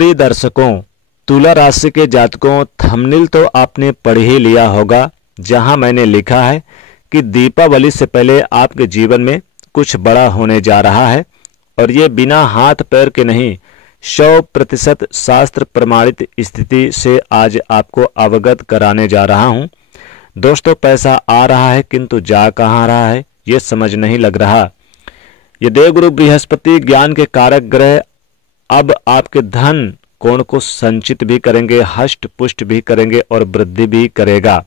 प्रिय दर्शकों, तुला राशि के जातकों, थंबनेल तो आपने पढ़ ही लिया होगा, जहां मैंने लिखा है कि दीपावली से पहले आपके जीवन में कुछ बड़ा होने जा रहा है। और ये बिना हाथ पैर के नहीं, 100% शास्त्र प्रमाणित स्थिति से आज आपको अवगत कराने जा रहा हूं। दोस्तों, पैसा आ रहा है किंतु जा कहाँ रहा है ये समझ नहीं लग रहा। ये देवगुरु बृहस्पति ज्ञान के कारक ग्रह अब आपके धन कोण को संचित भी करेंगे, हष्ट पुष्ट भी करेंगे और वृद्धि भी करेगा,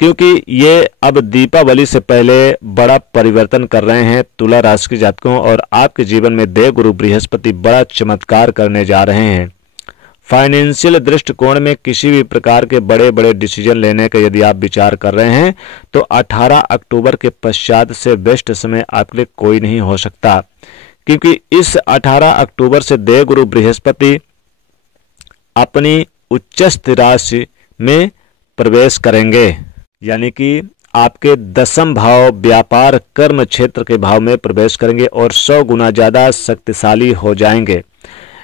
क्योंकि ये अब दीपावली से पहले बड़ा परिवर्तन कर रहे हैं तुला राशि के जातकों। और आपके जीवन में देवगुरु बृहस्पति बड़ा चमत्कार करने जा रहे हैं। फाइनेंशियल दृष्टिकोण में किसी भी प्रकार के बड़े बड़े डिसीजन लेने का यदि आप विचार कर रहे हैं तो 18 अक्टूबर के पश्चात से बेस्ट समय आपके लिए कोई नहीं हो सकता, क्योंकि इस 18 अक्टूबर से देवगुरु बृहस्पति अपनी उच्चस्थ राशि में प्रवेश करेंगे, यानी कि आपके 10वें भाव व्यापार कर्म क्षेत्र के भाव में प्रवेश करेंगे और 100 गुना ज्यादा शक्तिशाली हो जाएंगे।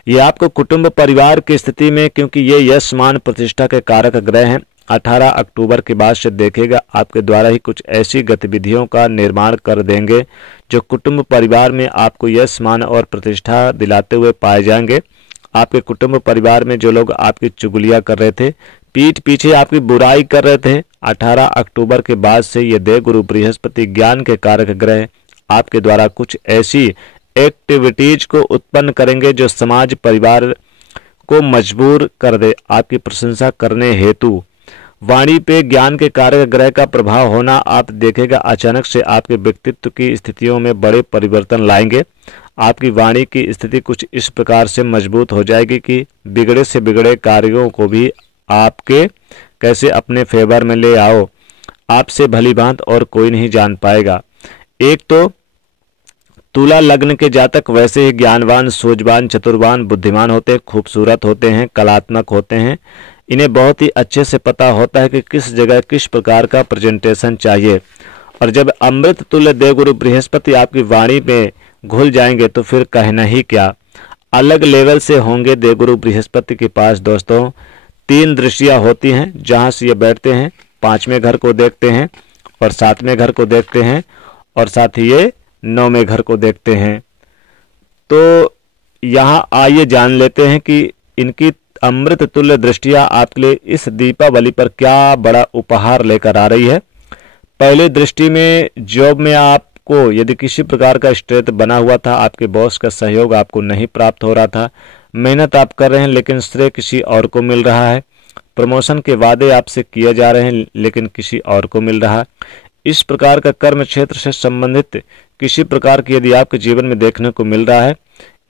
ये आपको कुटुंब परिवार की स्थिति में, क्योंकि ये यश मान प्रतिष्ठा के कारक ग्रह हैं, 18 अक्टूबर के बाद से देखेगा आपके द्वारा ही कुछ ऐसी गतिविधियों का निर्माण कर देंगे जो कुटुंब परिवार में आपको यश मान और प्रतिष्ठा दिलाते हुए पाए जाएंगे। आपके कुटुंब परिवार में जो लोग आपकी चुगलियां कर रहे थे, पीठ पीछे आपकी बुराई कर रहे थे, 18 अक्टूबर के बाद से ये देवगुरु बृहस्पति ज्ञान के कारक ग्रह आपके द्वारा कुछ ऐसी एक्टिविटीज को उत्पन्न करेंगे जो समाज परिवार को मजबूर कर दे आपकी प्रशंसा करने हेतु। वाणी पे ज्ञान के कारक ग्रह का प्रभाव होना आप देखेगा अचानक से आपके व्यक्तित्व की स्थितियों में बड़े परिवर्तन लाएंगे। आपकी वाणी की स्थिति कुछ इस प्रकार से मजबूत हो जाएगी कि बिगड़े से बिगड़े कार्यों को भी आपके कैसे अपने फेवर में ले आओ, आपसे भली भांत और कोई नहीं जान पाएगा। एक तो तुला लग्न के जातक वैसे ही ज्ञानवान, सूझवान, चतुरवान, बुद्धिमान होते हैं, खूबसूरत होते हैं, कलात्मक होते हैं। इन्हें बहुत ही अच्छे से पता होता है कि किस जगह किस प्रकार का प्रेजेंटेशन चाहिए। और जब अमृत तुल्य देवगुरु बृहस्पति आपकी वाणी में घुल जाएंगे तो फिर कहना ही क्या, अलग लेवल से होंगे देवगुरु बृहस्पति के पास। दोस्तों, 3 दृष्टियां होती हैं जहां से ये बैठते हैं, 5वें घर को देखते हैं और 7वें घर को देखते हैं और साथ ही ये 9वें घर को देखते हैं। तो यहाँ आइए जान लेते हैं कि इनकी अमृत तुल्य दृष्टियां आपके लिए इस दीपावली पर क्या बड़ा उपहार लेकर आ रही है। पहली दृष्टि में जॉब में आपको यदि किसी प्रकार का स्ट्रेस बना हुआ था, आपके बॉस का सहयोग आपको नहीं प्राप्त हो रहा था, मेहनत आप कर रहे हैं लेकिन श्रेय किसी और को मिल रहा है, प्रमोशन के वादे आपसे किए जा रहे हैं लेकिन किसी और को मिल रहा है, इस प्रकार का कर्म क्षेत्र से संबंधित किसी प्रकार की यदि आपके जीवन में देखने को मिल रहा है,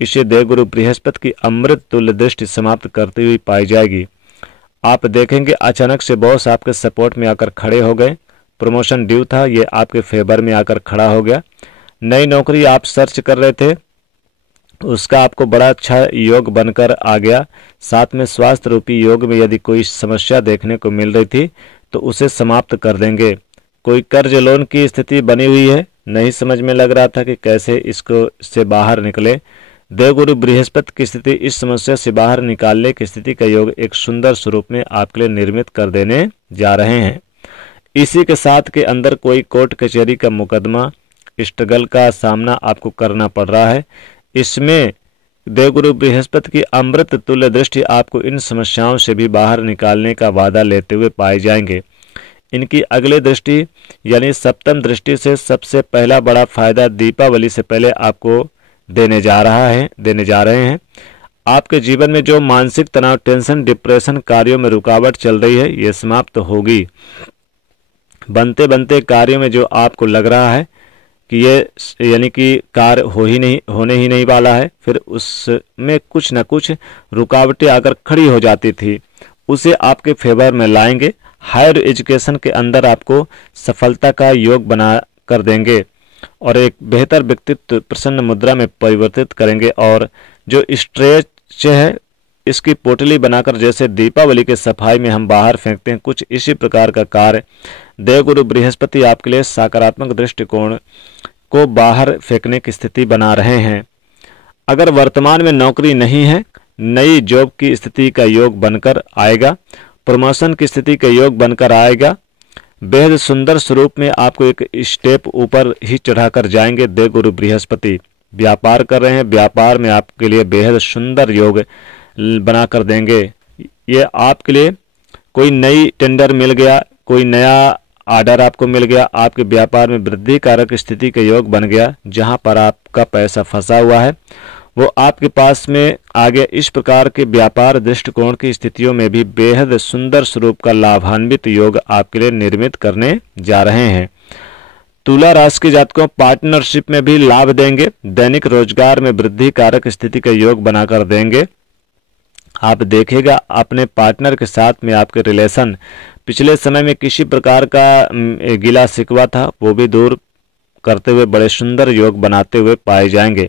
इसे देवगुरु बृहस्पति की अमृत तुल्य दृष्टि समाप्त करती हुई पाई जाएगी। आप देखेंगे अचानक से बॉस आपके सपोर्ट में आकर खड़े हो गए, प्रमोशन ड्यू था ये आपके फेवर में आकर खड़ा हो गया, नई नौकरी आप सर्च कर रहे थे उसका आपको बड़ा अच्छा योग बनकर आ गया, साथ में स्वास्थ्य रूपी योग में यदि कोई समस्या देखने को मिल रही थी तो उसे समाप्त कर देंगे। कोई कर्ज लोन की स्थिति बनी हुई है, नहीं समझ में लग रहा था कि कैसे इसको से बाहर निकले, देवगुरु बृहस्पति की स्थिति इस समस्या से बाहर निकालने की स्थिति का योग एक सुंदर स्वरूप में आपके लिए निर्मित कर देने जा रहे हैं। इसी के साथ के अंदर कोई कोर्ट कचहरी का मुकदमा स्ट्रगल का सामना आपको करना पड़ रहा है, इसमें देवगुरु बृहस्पति की अमृत तुल्य दृष्टि आपको इन समस्याओं से भी बाहर निकालने का वादा लेते हुए पाए जाएंगे। इनकी अगली दृष्टि यानी 7वीं दृष्टि से सबसे पहला बड़ा फायदा दीपावली से पहले आपको देने जा रहे हैं। आपके जीवन में जो मानसिक तनाव, टेंशन, डिप्रेशन, कार्यों में रुकावट चल रही है ये समाप्त होगी। बनते बनते कार्यों में जो आपको लग रहा है कि ये यानी कि कार्य होने ही नहीं वाला है, फिर उसमें कुछ न कुछ रुकावटें आकर खड़ी हो जाती थी, उसे आपके फेवर में लाएंगे। हायर एजुकेशन के अंदर आपको सफलता का योग बना कर देंगे और एक बेहतर व्यक्तित्व प्रसन्न मुद्रा में परिवर्तित करेंगे। और जो स्ट्रेच है इसकी पोटली बनाकर जैसे दीपावली के सफाई में हम बाहर फेंकते हैं, कुछ इसी प्रकार का कार्य देवगुरु बृहस्पति आपके लिए सकारात्मक दृष्टिकोण को बाहर फेंकने की स्थिति बना रहे हैं। अगर वर्तमान में नौकरी नहीं है नई जॉब की स्थिति का योग बनकर आएगा, प्रमोशन की स्थिति का योग बनकर आएगा। बेहद सुंदर स्वरूप में आपको एक स्टेप ऊपर ही चढ़ाकर जाएंगे देवगुरु बृहस्पति। व्यापार कर रहे हैं, व्यापार में आपके लिए बेहद सुंदर योग बनाकर देंगे। ये आपके लिए कोई नई टेंडर मिल गया, कोई नया आर्डर आपको मिल गया, आपके व्यापार में वृद्धि कारक स्थिति का योग बन गया। जहां पर आपका पैसा फंसा हुआ है वो आपके पास में आ गया। इस प्रकार के व्यापार दृष्टिकोण की स्थितियों में भी बेहद सुंदर स्वरूप का लाभान्वित योग आपके लिए निर्मित करने जा रहे हैं। तुला राशि के जातकों पार्टनरशिप में भी लाभ देंगे, दैनिक रोजगार में वृद्धि कारक स्थिति का योग बनाकर देंगे। आप देखेगा अपने पार्टनर के साथ में आपके रिलेशन पिछले समय में किसी प्रकार का गिला शिकवा था वो भी दूर करते हुए बड़े सुंदर योग बनाते हुए पाए जाएंगे।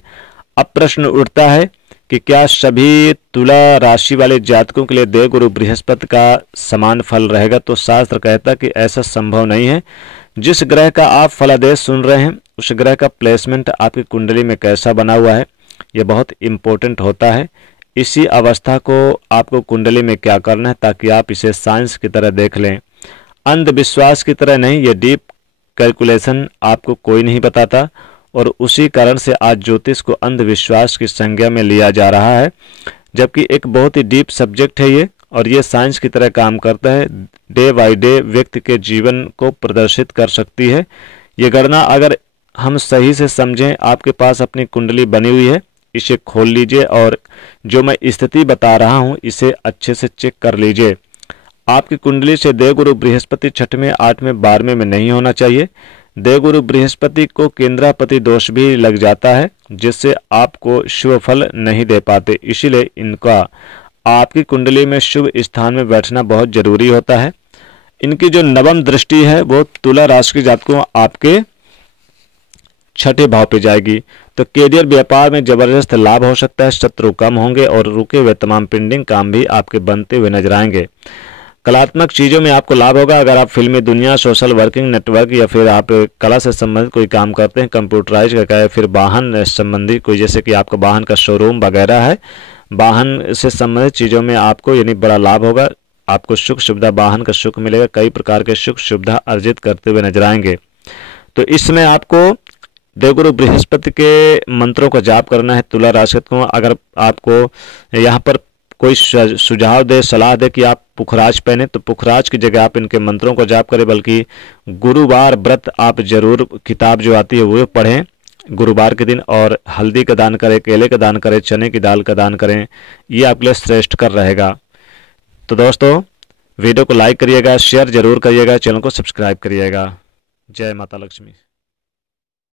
अब प्रश्न उठता है कि क्या सभी तुला राशि वाले जातकों के लिए देवगुरु बृहस्पति का समान फल रहेगा? तो शास्त्र कहता है कि ऐसा संभव नहीं है। जिस ग्रह का आप फलादेश सुन रहे हैं उस ग्रह का प्लेसमेंट आपकी कुंडली में कैसा बना हुआ है यह बहुत इंपॉर्टेंट होता है। इसी अवस्था को आपको कुंडली में क्या करना है ताकि आप इसे साइंस की तरह देख लें, अंधविश्वास की तरह नहीं। ये डीप कैलकुलेशन आपको कोई नहीं बताता और उसी कारण से आज ज्योतिष को अंधविश्वास की संज्ञा में लिया जा रहा है, जबकि एक बहुत ही डीप सब्जेक्ट है ये और ये साइंस की तरह काम करता है। डे बाय डे व्यक्ति के जीवन को प्रदर्शित कर सकती है ये गणना। अगर हम सही से समझें, आपके पास अपनी कुंडली बनी हुई है, इसे खोल लीजिए और जो मैं स्थिति बता रहा हूं इसे अच्छे से चेक कर लीजिए। आपकी कुंडली से देवगुरु बृहस्पति 6वें 8वें 12वें में नहीं होना चाहिए। देवगुरु बृहस्पति को केंद्रापति दोष भी लग जाता है जिससे आपको शुभ फल नहीं दे पाते। इसीलिए इनका आपकी कुंडली में शुभ स्थान में बैठना बहुत जरूरी होता है। इनकी जो नवम दृष्टि है वो तुला राशि के जातकों आपके 6ठे भाव पे जाएगी। तो कैरियर व्यापार में जबरदस्त लाभ हो सकता है, शत्रु कम होंगे और रुके हुए तमाम पेंडिंग काम भी आपके बनते हुए नजर आएंगे। कलात्मक चीजों में आपको लाभ होगा। अगर आप फिल्मी दुनिया, सोशल वर्किंग, नेटवर्क या फिर आप कला से संबंधित कोई काम करते हैं, कंप्यूटराइज का या फिर वाहन संबंधी कोई, जैसे कि आपका वाहन का शोरूम वगैरह है, वाहन से संबंधित चीजों में आपको यानी बड़ा लाभ होगा। आपको सुख सुविधा, वाहन का सुख मिलेगा, कई प्रकार के सुख सुविधा अर्जित करते हुए नजर आएंगे। तो इसमें आपको देवगुरु बृहस्पति के मंत्रों का जाप करना है तुला राशि को। अगर आपको यहाँ पर कोई सुझाव दे, सलाह दे कि आप पुखराज पहने, तो पुखराज की जगह आप इनके मंत्रों को जाप करें। बल्कि गुरुवार व्रत आप जरूर किताब जो आती है वो पढ़ें गुरुवार के दिन, और हल्दी का दान करें, केले का दान करें, चने की दाल का दान करें, ये आपके लिए श्रेष्ठ कर रहेगा। तो दोस्तों वीडियो को लाइक करिएगा, शेयर जरूर करिएगा, चैनल को सब्सक्राइब करिएगा। जय माता लक्ष्मी।